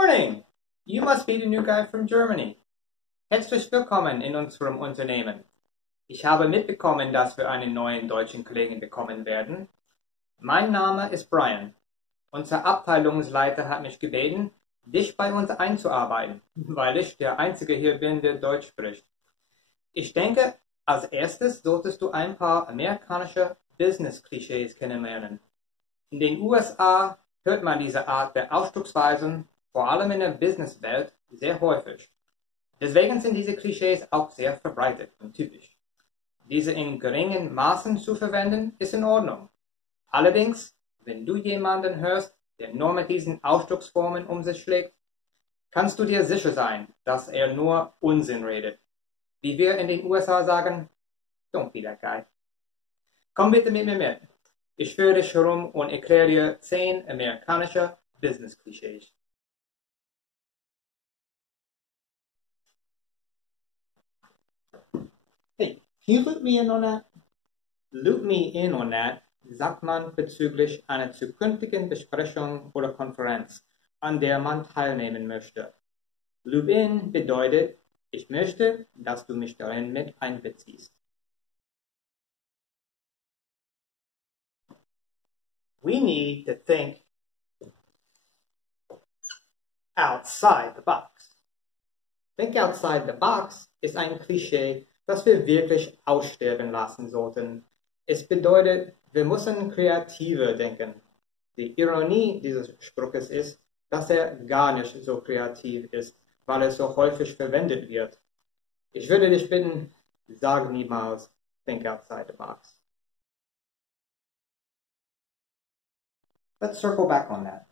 morning! You must be the new guy from Germany. Herzlich willkommen in unserem Unternehmen. Ich habe mitbekommen, dass wir einen neuen deutschen Kollegen bekommen werden. Mein Name ist Brian. Unser Abteilungsleiter hat mich gebeten, dich bei uns einzuarbeiten, weil ich der Einzige hier bin, der Deutsch spricht. Ich denke, als erstes solltest du ein paar amerikanische Business-Klischees kennenlernen. In den USA hört man diese Art der Ausdrucksweisen, vor allem in der Businesswelt, sehr häufig. Deswegen sind diese Klischees auch sehr verbreitet und typisch. Diese in geringen Maßen zu verwenden, ist in Ordnung. Allerdings, wenn du jemanden hörst, der nur mit diesen Ausdrucksformen um sich schlägt, kannst du dir sicher sein, dass er nur Unsinn redet. Wie wir in den USA sagen, don't be that guy. Komm bitte mit mir mit. Ich führe dich herum und erkläre dir 10 amerikanische Business-Klischees. Hey, can you loop me in on that? Loop me in on that sagt man bezüglich einer zukünftigen Besprechung oder Konferenz, an der man teilnehmen möchte. Loop in bedeutet, ich möchte, dass du mich darin mit einbeziehst. We need to think outside the box. Think outside the box ist ein Klischee, das wir wirklich aussterben lassen sollten. Es bedeutet, wir müssen kreativer denken. Die Ironie dieses Spruches ist, dass er gar nicht so kreativ ist, weil er so häufig verwendet wird. Ich würde dich bitten, sag niemals, think outside the box. Let's circle back on that.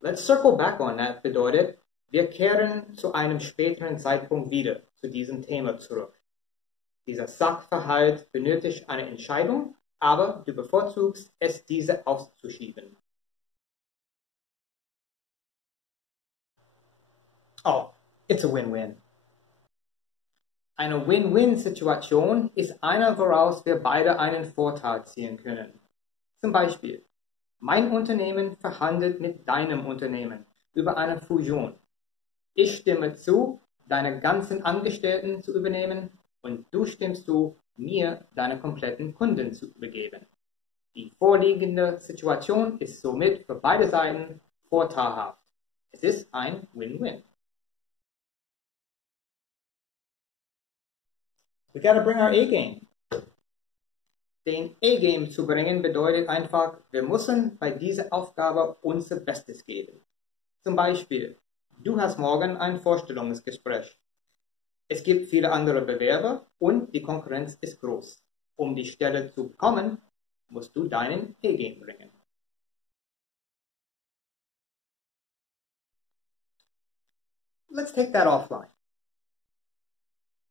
Let's circle back on that bedeutet, wir kehren zu einem späteren Zeitpunkt wieder zu diesem Thema zurück. Dieser Sachverhalt benötigt eine Entscheidung, aber du bevorzugst es, diese auszuschieben. Oh, it's a win-win. Eine Win-Win-Situation ist eine, woraus wir beide einen Vorteil ziehen können. Zum Beispiel, mein Unternehmen verhandelt mit deinem Unternehmen über eine Fusion. Ich stimme zu, deine ganzen Angestellten zu übernehmen und du stimmst zu, mir deine kompletten Kunden zu übergeben. Die vorliegende Situation ist somit für beide Seiten vorteilhaft. Es ist ein Win-Win. We gotta bring our A-Game. Den A-Game zu bringen bedeutet einfach, wir müssen bei dieser Aufgabe unser Bestes geben. Zum Beispiel, du hast morgen ein Vorstellungsgespräch. Es gibt viele andere Bewerber und die Konkurrenz ist groß. Um die Stelle zu bekommen, musst du deinen A-Game bringen. Let's take that offline.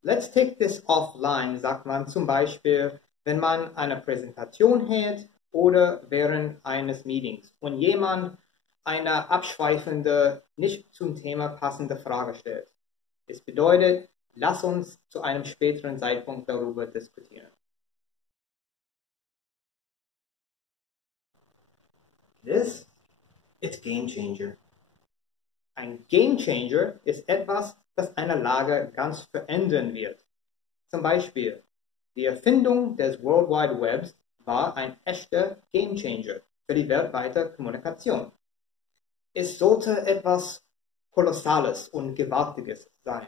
Let's take this offline, sagt man zum Beispiel, wenn man eine Präsentation hält oder während eines Meetings und jemand eine abschweifende, nicht zum Thema passende Frage stellt. Es bedeutet, lass uns zu einem späteren Zeitpunkt darüber diskutieren. This is Game Changer. Ein Game Changer ist etwas, das eine Lage ganz verändern wird. Zum Beispiel, die Erfindung des World Wide Webs war ein echter Game Changer für die weltweite Kommunikation. Es sollte etwas Kolossales und Gewaltiges sein.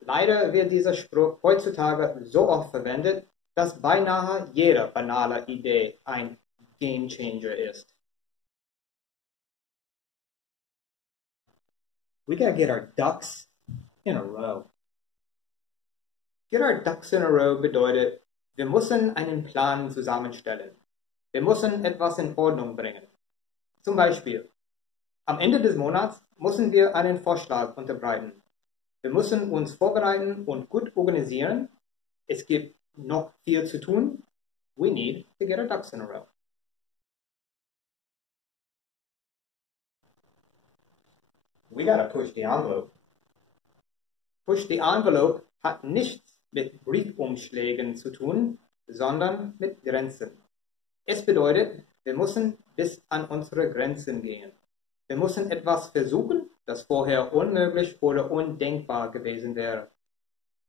Leider wird dieser Spruch heutzutage so oft verwendet, dass beinahe jede banale Idee ein Game Changer ist. We gotta get our ducks in a row. Get our ducks in a row bedeutet, wir müssen einen Plan zusammenstellen. Wir müssen etwas in Ordnung bringen. Zum Beispiel, am Ende des Monats müssen wir einen Vorschlag unterbreiten. Wir müssen uns vorbereiten und gut organisieren. Es gibt noch viel zu tun. We need to get our ducks in a row. We gotta push the envelope. Push the envelope hat nichts mit Briefumschlägen zu tun, sondern mit Grenzen. Es bedeutet, wir müssen bis an unsere Grenzen gehen. Wir müssen etwas versuchen, das vorher unmöglich oder undenkbar gewesen wäre.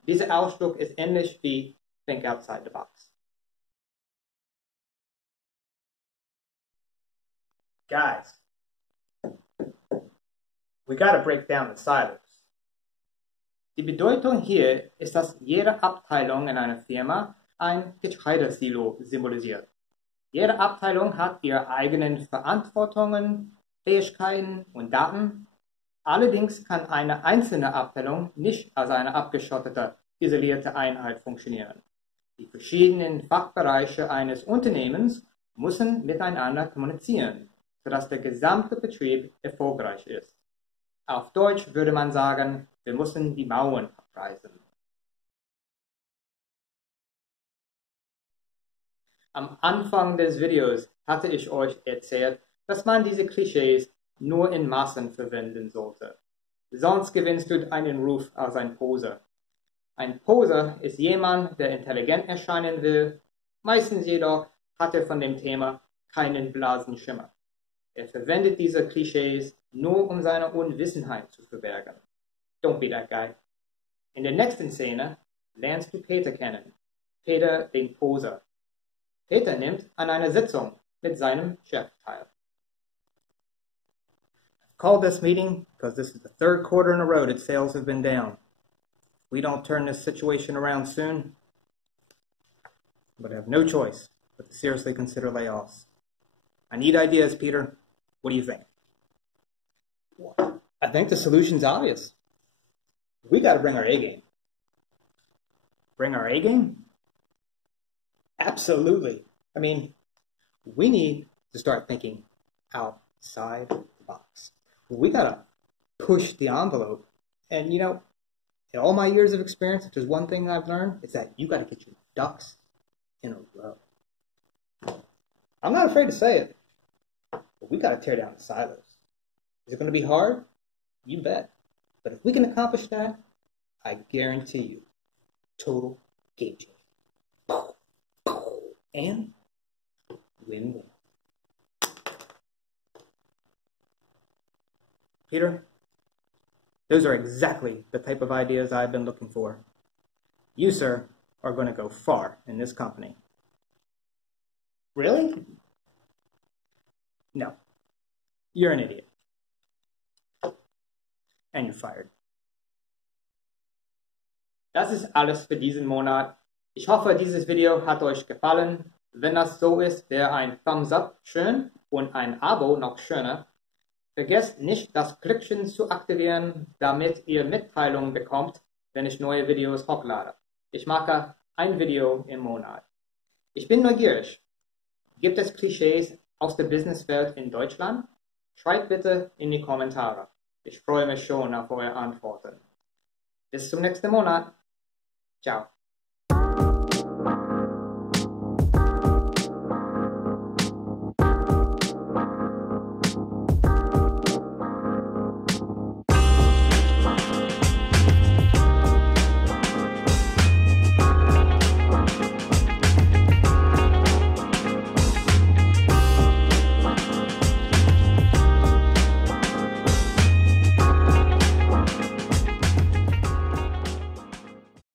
Dieser Ausdruck ist ähnlich wie think outside the box. Guys, we gotta break down the silos. Die Bedeutung hier ist, dass jede Abteilung in einer Firma ein Getreidesilo symbolisiert. Jede Abteilung hat ihre eigenen Verantwortungen, Fähigkeiten und Daten. Allerdings kann eine einzelne Abteilung nicht als eine abgeschottete, isolierte Einheit funktionieren. Die verschiedenen Fachbereiche eines Unternehmens müssen miteinander kommunizieren, sodass der gesamte Betrieb erfolgreich ist. Auf Deutsch würde man sagen, wir müssen die Mauern abreißen. Am Anfang des Videos hatte ich euch erzählt, dass man diese Klischees nur in Massen verwenden sollte. Sonst gewinnst du einen Ruf als ein Poser. Ein Poser ist jemand, der intelligent erscheinen will, meistens jedoch hat er von dem Thema keinen blassen Schimmer. Er verwendet diese Klischees nur, um seine Unwissenheit zu verbergen. Don't be that guy. In der nächsten Szene lernst du Peter kennen. Peter, den Poser. Peter nimmt an einer Sitzung mit seinem Chef teil. I've called this meeting because this is the third quarter in a row that sales have been down. If we don't turn this situation around soon, but I have no choice but to seriously consider layoffs. I need ideas, Peter. What do you think? I think the solution's obvious. We got to bring our A game. Bring our A game? Absolutely. I mean, we need to start thinking outside the box. We got to push the envelope. And, you know, in all my years of experience, if there's one thing I've learned, it's that you got to get your ducks in a row. I'm not afraid to say it, but we got to tear down the silos. Is it going to be hard? You bet. But if we can accomplish that, I guarantee you, total game change. And win-win. Peter, those are exactly the type of ideas I've been looking for. You, sir, are going to go far in this company. Really? No. You're an idiot. And you're fired. Das ist alles für diesen Monat. Ich hoffe, dieses Video hat euch gefallen. Wenn das so ist, wäre ein Thumbs up schön und ein Abo noch schöner. Vergesst nicht, das Glöckchen zu aktivieren, damit ihr Mitteilungen bekommt, wenn ich neue Videos hochlade. Ich mache ein Video im Monat. Ich bin neugierig. Gibt es Klischees aus der Businesswelt in Deutschland? Schreibt bitte in die Kommentare. Ich freue mich schon auf eure Antworten. Bis zum nächsten Monat. Ciao.